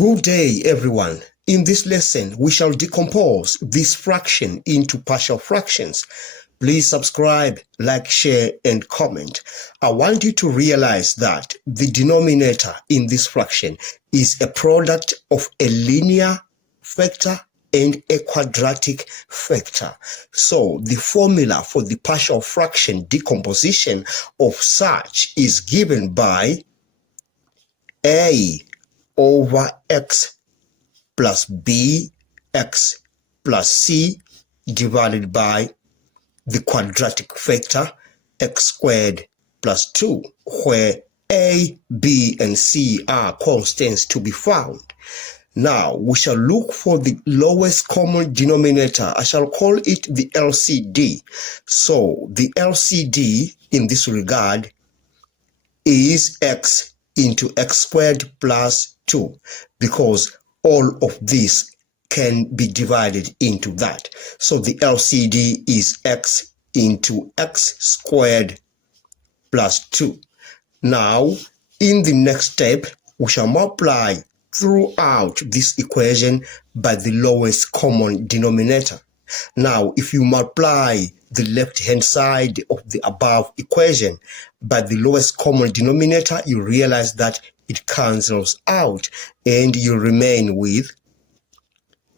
Good day, everyone. In this lesson, we shall decompose this fraction into partial fractions. Please subscribe, like, share, and comment. I want you to realize that the denominator in this fraction is a product of a linear vector and a quadratic vector. So the formula for the partial fraction decomposition of such is given by a over x plus b x plus c divided by the quadratic vector x squared plus 2, where a, b, and c are constants to be found. Now, we shall look for the lowest common denominator. I shall call it the LCD. So, the LCD in this regard is x into x squared plus 2, because all of this can be divided into that. So the LCD is x into x squared plus 2. Now, in the next step, we shall multiply throughout this equation by the lowest common denominator. Now, if you multiply the left-hand side of the above equation by the lowest common denominator, you realize that it cancels out and you remain with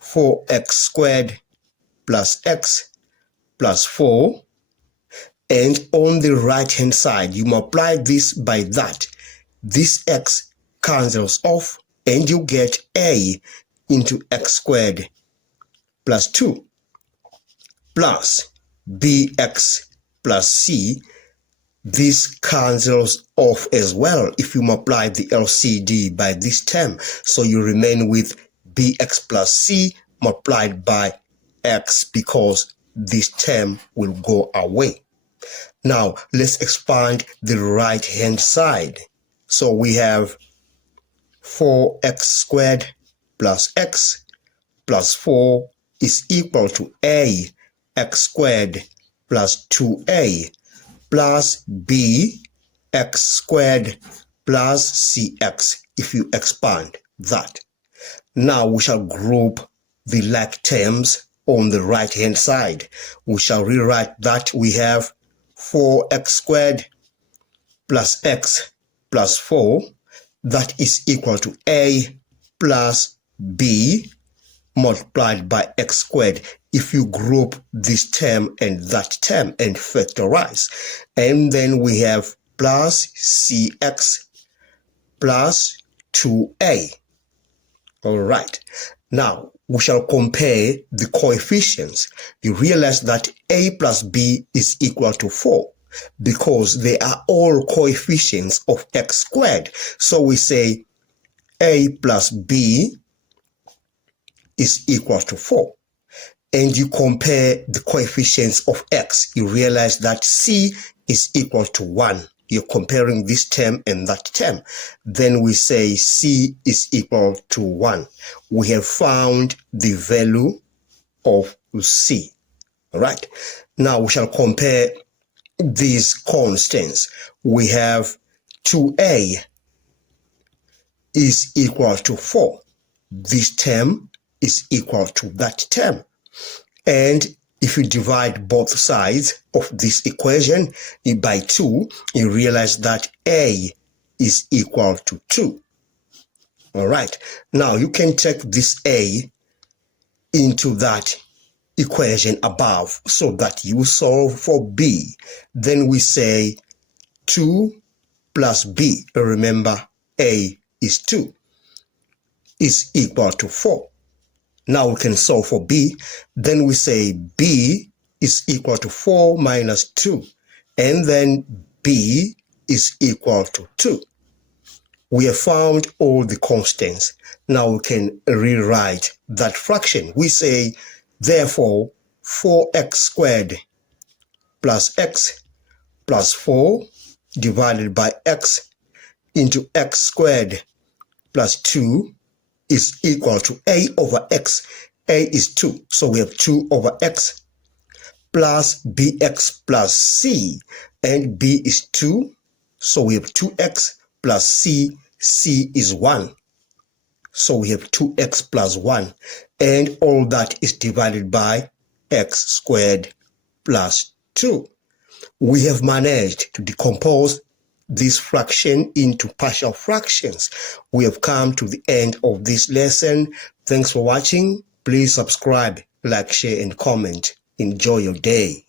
4x squared plus x plus 4. And on the right-hand side, you multiply this by that. This x cancels off and you get a into x squared plus 2 plus bx plus c. This cancels off as well if you multiply the LCD by this term. So you remain with bx plus c multiplied by x, because this term will go away. Now, let's expand the right-hand side. So we have 4x squared plus x plus 4 is equal to a x squared plus 2a plus b x squared plus cx if you expand that. Now we shall group the like terms on the right hand side. We shall rewrite that we have 4x squared plus x plus 4, that is equal to a plus b multiplied by x squared if you group this term and that term and factorize. And then we have plus cx plus 2a. All right. Now, we shall compare the coefficients. You realize that a plus b is equal to 4 because they are all coefficients of x squared. So we say a plus b is equal to 4. And you compare the coefficients of x. You realize that c is equal to 1. You're comparing this term and that term. Then we say c is equal to 1. We have found the value of c. All right. Now we shall compare these constants. We have 2a is equal to 4. This term is equal to that term. And if you divide both sides of this equation by 2, you realize that a is equal to 2. All right. Now you can take this a into that equation above so that you solve for b. Then we say 2 plus b, remember a is 2, is equal to 4. Now we can solve for b. Then we say b is equal to 4 minus 2. And then b is equal to 2. We have found all the constants. Now we can rewrite that fraction. We say, therefore, 4x squared plus x plus 4 divided by x into x squared plus 2 is equal to a over x. A is 2, so we have 2 over x plus bx plus c, and b is 2, so we have 2x plus c. C is 1. So we have 2x plus 1, and all that is divided by x squared plus 2. We have managed to decompose this fraction into partial fractions. We have come to the end of this lesson. Thanks for watching. Please subscribe, like, share, and comment. Enjoy your day.